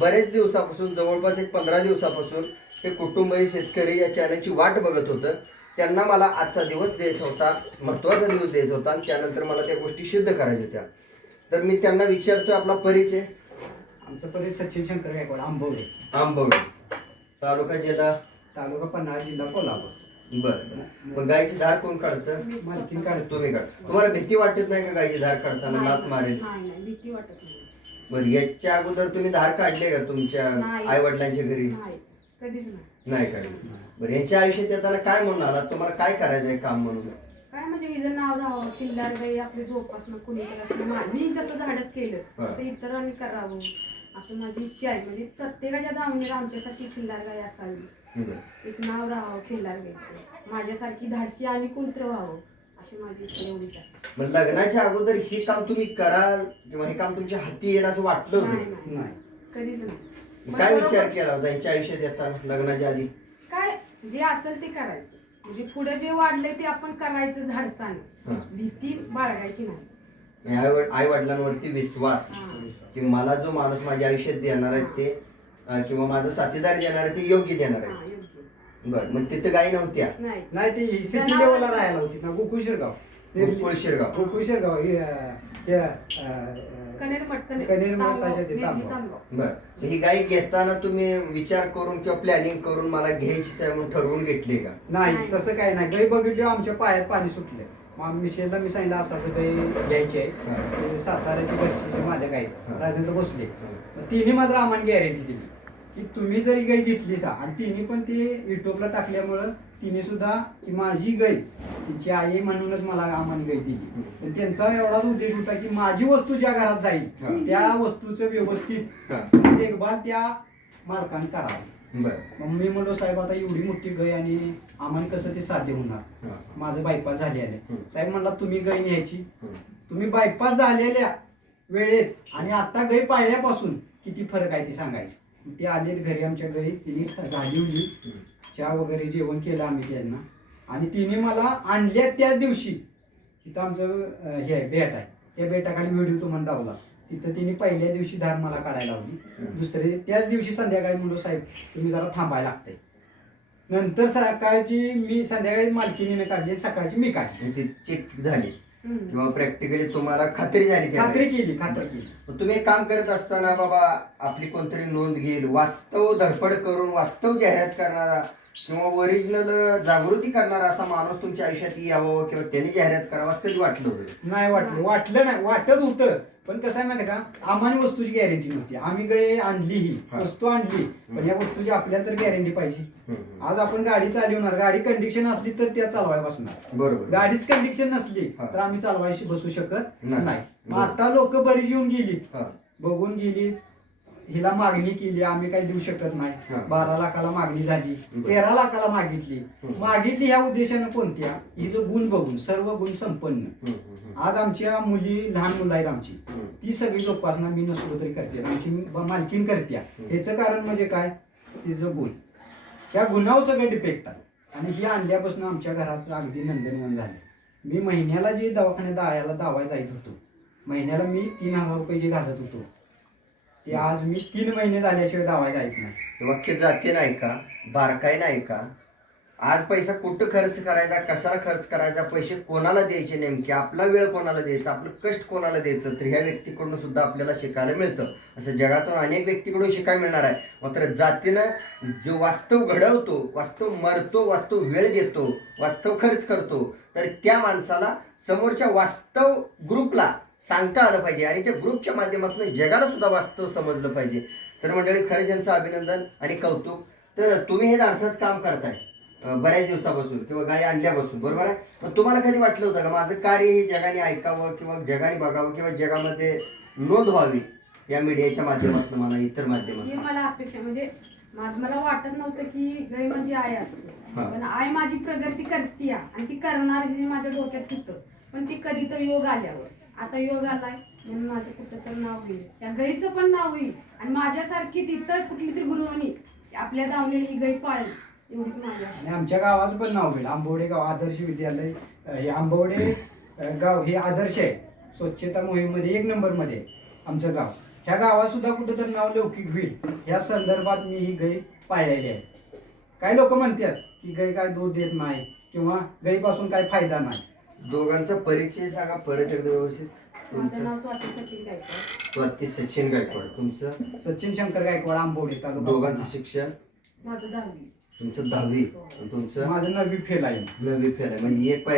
बरेच दिवसापासून जवळपास एक 15 दिवसापासून हे कुटुंबही शेतकरी या चॅनलची वाट बघत होतं. त्यांना मला आजचा दिवस द्यायचा होता, महत्त्वाचा दिवस द्यायचा होता आणि त्यानंतर मला त्या गोष्टी सिद्ध करायच्या होत्या. तर मी त्यांना विचारतोय आपला परिचय. आमचा परिचय सचिन शंकर गायकवाड आंबवडे आंबवडे, तालुका जिल्हा तालुका पन्हाळा जिल्हा कोल्हापूर. बरं. मग गायची धार कोण काढतं? मालकीन काढतो. तुम्ही काढ. तुम्हाला भीती वाटत नाही का गायची धार काढताना लात मारेल? नाही नाही भीती वाटत नाही. बरं, याच्या अगोदर तुम्ही धार काढले का तुमच्या नाही. आई वडिलांच्या घरी? नाहीच, कधीच नाही. नाही काढले. बरं, यांच्या आयुष्यात येताना काय म्हणून आलात? तुम्हाला काय करायचंय काम म्हणून? काय म्हणजे हिचं नाव राहावं, खिल्लार गाई आपली जोपासणं कुणी मी जसं धाडस केलं तसं इतरांनी करावं असं माझी इच्छा आहे. म्हणजे प्रत्येकाच्या दावणीला आमच्यासाठी खिल्लार गाई असावी, बरं. एक नाव राहावं खिल्लार गाईचं, माझ्यासारखी धाडसी आणि कुंत्र व्हावं अशी माझी इच्छा एवढीच आहे. मग लग्नाच्या अगोदर हे काम तुम्ही कराल किंवा हे काम तुमच्या हाती येईल असं वाटलं नाही होतं? नाही नाही. कधीच नाही. मग काय मला विचार केला होता यांच्या आयुष्यात येताना लग्नाच्या आधी? काय जे असेल ते करायचं, म्हणजे पुढे जे वाढलंय ते आपण करायचं धाडसाने, भीती बाळगायची नाही. आई वडिलांवरती विश्वास की मला जो माणूस माझ्या आयुष्यात देणार आहे ते किंवा माझा साथीदार देणार आहे ते योग्य देणार आहे. योग्य. बरं, मग तिथं गाई नव्हत्या? नाही नाही ती सिटी लेवलला राहायला होती ना, गोकुळ शिरगाव. गोकुळ शिरगाव. गोकुळ शिरगाव कनेर मठाच्या तिथं तांबगाव. बरं, ही गाय घेताना तुम्ही विचार करून किंवा प्लॅनिंग करून मला घ्यायचीच आहे म्हणून ठरवून घेतली का? नाही, तसं काय नाही. गाई बघितली आमच्या पायात पाणी सुटले. मग मिशेलला मी सांगितलं असं असं काही घ्यायची आहे. ते साताऱ्याचे घरचे मालक आहेत राजेंद्र भोसले. मग तिने मात्र आम्हाला गॅरंटी दिली की तुम्ही जरी गाई घेतली सा, आणि तिने पण ते युट्यूबला टाकल्यामुळं तिने सुद्धा की माझी गाय तिची आई म्हणूनच मला आम्हाला गाय दिली. पण त्यांचा एवढाच उद्देश होता की माझी वस्तू ज्या घरात जाईल त्या वस्तूचं व्यवस्थित देखभाल त्या मालकाने करावं. बरं. मग मी म्हणलो साहेब आता एवढी मोठी गाय आणि आम्हाला कसं ते साध्य होणार, माझं बायपास झाले आले. साहेब म्हणला तुम्ही गाय न्यायची, तुम्ही बायपास झालेल्या वेळेत आणि आता गाय पाळल्यापासून किती फरक आहे ते सांगायचं. ते आले घरी आमच्या घरी, तिने घालवली, चहा वगैरे जेवण केलं आम्ही त्यांना, आणि तिने मला आणल्या त्याच दिवशी. तिथं आमचं हे आहे बेट आहे, त्या बेटाखाली व्हिडिओ तुम्हाला दावला. तिथं तिने पहिल्या दिवशी धार मला काढायला लावली. दुसरे त्याच दिवशी संध्याकाळी म्हणलो साहेब तुम्ही जरा थांबायला लागतंय. नंतर सकाळची मी संध्याकाळी मालकीने काढली, सकाळची मी काढली. ती चेक झाली किंवा प्रॅक्टिकली तुम्हाला खात्री झाली? खात्री केली. मग तुम्ही काम करत असताना बाबा आपली कोणतरी नोंद घेईल, वास्तव धडपड करून वास्तव जाहिरात करणारा किंवा ओरिजिनल जागृती करणारा असा माणूस तुमच्या आयुष्यात यावं किंवा त्यांनी जाहिरात करावं असं कधी वाटलं होतं? नाही वाटलं नाही, वाटत होतं. पण कसं आहे माहिती का, आम्हाला वस्तूची गॅरंटी नव्हती. आम्ही गाय आणली, ही वस्तू आणली, पण या वस्तूची आपल्याला तर गॅरंटी पाहिजे. आज आपण गाडी चालवणार, गाडी कंडिशन असली तर त्या चालवाय बसणार. बरोबर. गाडीच कंडिशन नसली तर आम्ही चालवायची बसू शकत नाही. मग बरोबर. आता लोक बरीच येऊन गेली, हा. बघून गेली, हिला मागणी केली, आम्ही काही देऊ शकत नाही. 12 लाखाला मागणी झाली, 13 लाखाला मागितली ह्या उद्देशानं कोणत्या, हिचं गुण बघून, सर्व गुण संपन्न. आज आमच्या मुली, लहान मुलं आहेत आमची, ती सगळी जोपासना मी नसलो तरी करते, आमची मालकीन करत्या. ह्याचं कारण म्हणजे काय, तिचं गुण, ह्या गुणावर सगळं डिपेक्ट आहे. आणि ही आणल्यापासून आमच्या घराचं अगदी नंदनवन झालं. मी महिन्याला जे दवाखान्यात दावायला जायत होतो, महिन्याला मी 3,000 रुपये जे घालत होतो, ते आज मी 3 महिने झाल्याशिवाय दावायला जायत नाही. वाक्य जाते नाही का, बारकाई नाही का, आज पैसा कुठं खर्च करायचा, कशाला खर्च करायचा, पैसे कोणाला द्यायचे, नेमके आपला वेळ कोणाला द्यायचा, आपलं कष्ट कोणाला द्यायचं, तर ह्या व्यक्तीकडून सुद्धा आपल्याला शिकायला मिळतं. असं जगातून अनेक व्यक्तीकडून शिकायला मिळणार आहे. मात्र जातीनं जो वास्तव घडवतो, वास्तव मरतो, वास्तव वेळ देतो, वास्तव खर्च करतो, तर त्या माणसाला समोरच्या वास्तव ग्रुपला सांगता आलं पाहिजे आणि त्या ग्रुपच्या माध्यमातून जगाला सुद्धा वास्तव समजलं पाहिजे. तर मंडळी, खरंच यांचं अभिनंदन आणि कौतुक. तर तुम्ही हे धाडसाचं काम करताय बऱ्याच दिवसापासून किंवा गाय आणल्यापासून, बरोबर आहे. मग तुम्हाला कधी वाटलं होतं का माझं कार्य हे जगाने ऐकावं किंवा जगाने बघावं किंवा जगामध्ये नोंद व्हावी या मीडियाच्या माध्यमातून, मला इतर ही माध्यमातून? मला अपेक्षा, म्हणजे मला वाटत नव्हतं की गाय म्हणजे आई असते, पण आई माझी प्रगती करते आणि ती करणार हे माझ्या डोक्यात होतं. पण ती कधी तर योग आल्यावर, आता योग आलाय म्हणून माझं कुठं तर नाव होईल, त्या गाईचं पण नाव होईल आणि माझ्यासारखीच इतर कुठली तरी गृहिणी आपल्या दावणीला ही गाय पाळली, एवढीच माझी आशा. आणि आमच्या गावाचं पण नाव होईल, आंबवडे गाव आदर्श विद्यालय. हे आंबवडे गाव हे आदर्श आहे, स्वच्छता मोहीममध्ये 1 नंबरमध्ये आमचं गाव. ह्या गावात सुद्धा कुठेतरी नाव लौकिक होईल ह्या संदर्भात मी ही गाय पाळलेली आहे. काही लोक म्हणतात की गाय काय दूध देत नाही किंवा गायीपासून काय फायदा नाही. दोघांचा परिचय सांगा परत एकदा व्यवस्थित. माझं तुमचं नाव स्वाती सचिन गायकवाड. स्वाती सचिन गायकवाड. तुमचं सचिन शंकर गायकवाड आंबवडे तालुका. दोघांचं शिक्षण. माझं 10वी. तुमचं 10वी आणि तुमचं माझं 9वी फेल आहे. 9वी फेल आहे म्हणजे एक पाय